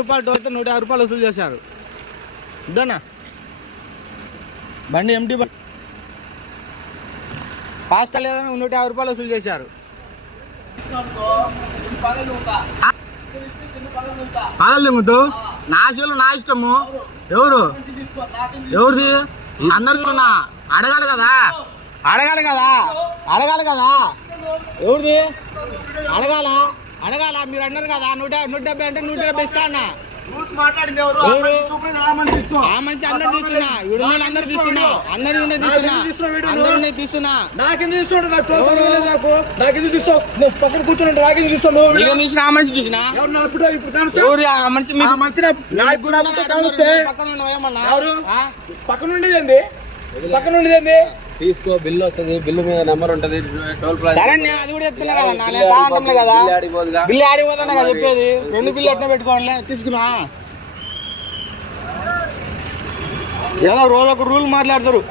రూపాయలు టోల్ అయితే 150 రూపాయలు వసూలు చేశారు. ఇద్దనా బండి ఎంటీ బండి ఫాస్ట్ లేదని 150 రూపాయలు వసూలు చేశారు. పాలలు దింగుతూ నా శివులు నా ఇష్టము. ఎవరిది అందరికీ అడగాలి కదా ఎవరిది అడగాల మీరు అన్నారు కదా 170 అంటే 170 ఇస్తా అన్న. ఆ మనిషి అందరు తీస్తున్నా అందరు తీస్తున్నా పక్కన కూర్చుంటే తీసిన ఆ మనిషి తీసిన ఎవరు ఆ మనిషి పక్కన ఉండేది పక్కన ఉండేది తీసుకో బిల్లు వస్తుంది, బిల్లు మీద నెంబర్ ఉంటది, టోల్ ప్లాజా. సరే అది కూడా చెప్తున్నా కదా కదా బిల్లు ఆడిపోతున్నా కదా చెప్పేది. ఎందుకు బిల్లు ఎట్లా పెట్టుకోవాలి తీసుకున్నా ఏదో రోజు ఒక రూల్ మాట్లాడతారు.